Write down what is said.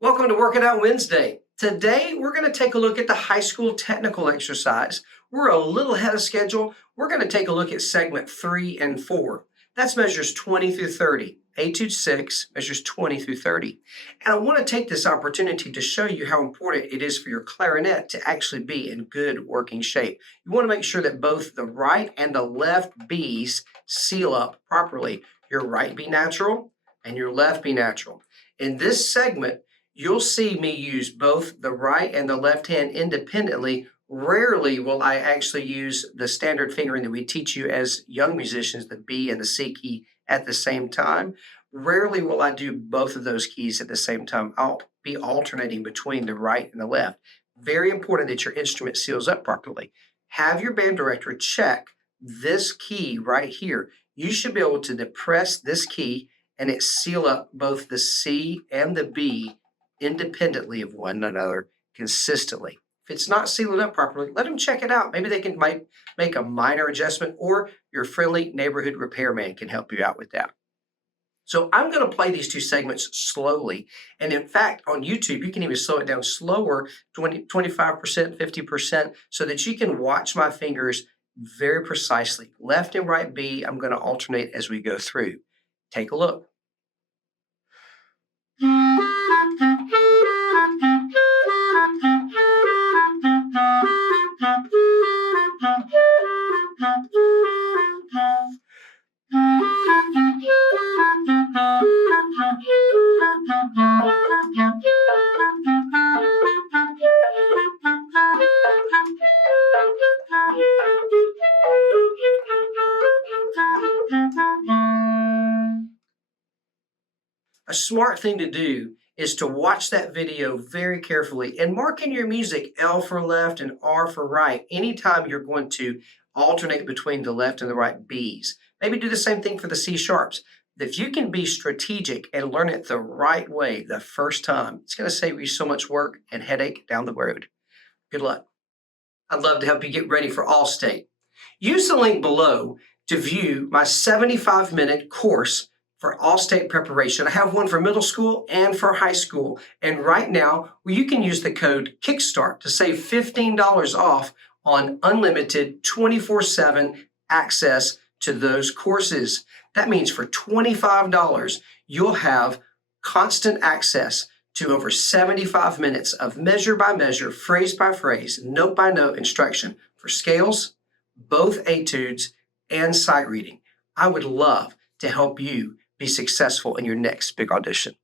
Welcome to Working Out Wednesday. Today, we're going to take a look at the high school technical exercise. We're a little ahead of schedule. We're going to take a look at segment 3 and 4. That's measures 20 through 30. Etude 6 measures 20 through 30. And I want to take this opportunity to show you how important it is for your clarinet to actually be in good working shape. You want to make sure that both the right and the left B's seal up properly. Your right be natural and your left be natural. In this segment, you'll see me use both the right and the left hand independently. Rarely will I actually use the standard fingering that we teach you as young musicians, the B and the C key at the same time. Rarely will I do both of those keys at the same time. I'll be alternating between the right and the left. Very important that your instrument seals up properly. Have your band director check this key right here. You should be able to depress this key and it seal up both the C and the B independently of one another consistently. If it's not sealing up properly, let them check it out. Maybe they might make a minor adjustment, or your friendly neighborhood repairman can help you out with that. So I'm going to play these two segments slowly. And in fact, on YouTube, you can even slow it down slower, 25%, 50%, so that you can watch my fingers very precisely. Left and right B, I'm going to alternate as we go through. Take a look. A smart thing to do is to watch that video very carefully and mark in your music L for left and R for right anytime you're going to alternate between the left and the right Bs. Maybe do the same thing for the C sharps. If you can be strategic and learn it the right way the first time, it's going to save you so much work and headache down the road. Good luck. I'd love to help you get ready for All-State. Use the link below to view my 75-minute course for All-State preparation. I have one for middle school and for high school. And right now, you can use the code KICKSTART to save $15 off on unlimited 24/7 access to those courses. That means for $25, you'll have constant access to over 75 minutes of measure by measure, phrase by phrase, note by note instruction for scales, both etudes, and sight reading. I would love to help you be successful in your next big audition.